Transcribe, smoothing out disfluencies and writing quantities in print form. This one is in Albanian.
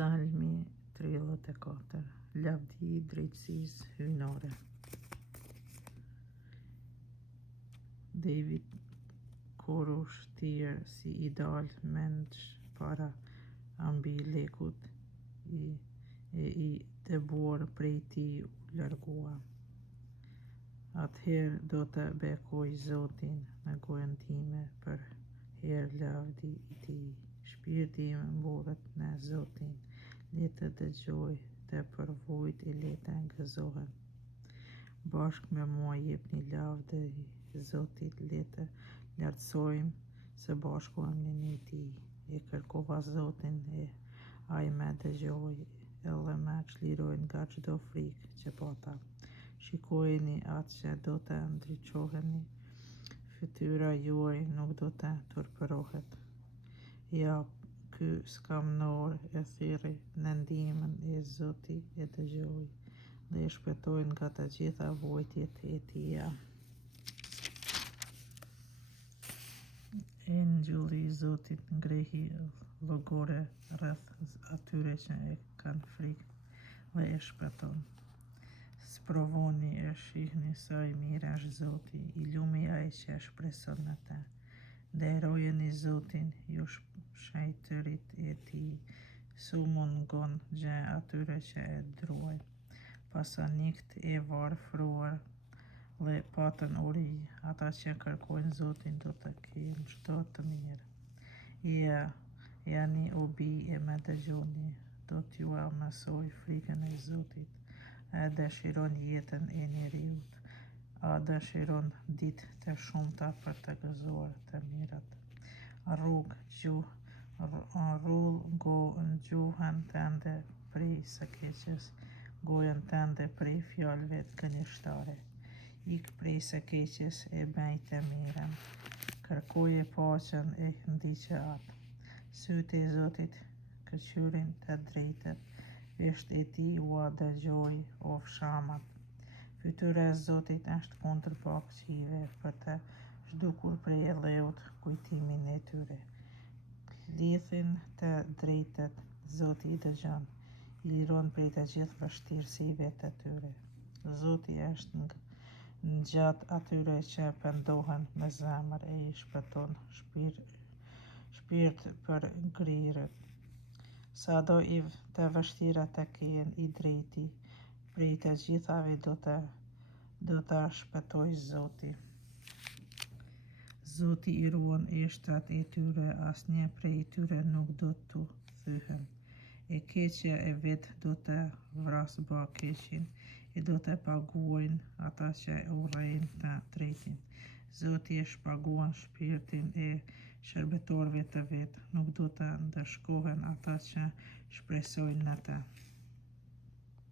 Psalmi 34. Lavdi i drejtësisë hyjnore. David kur u shtirë si i dalë mendsh para Ambilekut i dëbuar prej tij u largua. Atëherë do të bekoj Zotin në gojën time për herë lavdi i tij. Shpirti im mburret në Zotin, le të dëgjoj të përvojët e le të gëzohen. Bashkë me mua jepni lavdi Zotit, le të lartësojmë së bashku emrin e tij. E kërkova Zotin e ai më dëgjoi, edhe më çliroi nga çdo frikë që pata. Shikojeni atë që do të ndriçoheni, fytyra juaj nuk do të turpërohet. Ja, ky skamnor e thirrri në ndihmën e Zotit e dëgjoi dhe e shpëtoi nga të gjitha vojtjet e tija. Engjulli i Zotit ngrehi llogore rreth atyre që e kanë frikë dhe e shpëton. Sprovoni e shihni sa i mirë është Zoti, i lumi ai që shpreson në të. Nderojeni Zotin, ju shëjtërit e tij, su mungon gjë atyre që e druajnë. Pasanikët e varfëruar dhe patën uri, ata që kërkojnë Zotin do të kenë çdo të mirë. Jani o bij e më dëgjoni, do t'ju mësoj frikën e Zotit. A dëshiron jetën e njeriut, a dëshiron ditë të shumta për të gëzuar të mirat. Rull gjuhën tënde prej së keqes, gojën tënde prej fjalëve të gënjeshtare. Ik prej së keqes e bëj të mirën, kërkoje paqen e ndiqe atë. Sytë e Zotit këqyrin të drejtët, vesht e tij ua dëgjoj ofshamat. Fytyra e Zotit është kundër pakëqive, për të zhdukur prej elleut kujtimin e tyre. Lidhin të drejtët Zoti i dëgjon, i liron prej të gjithë vështirësive të tyre. Zoti është ngjatë atyre që pendohen me zemër e i shpëton shpirt për ngrirët. Sado i të vështira të kenë, i drejti prej të gjithave do ta shpëtoj Zoti. Zoti i ruan ishtrat e tyre, asnjë prej tyre nuk do t'u thyhen. E keqja e vet do të vrasë keqin, e do të paguajnë ata që urrejnë të drejtin. Zoti e shpaguan shpirtin e shërbëtorëve të vet, nuk do të ndëshkohen ata që shpresojnë në të.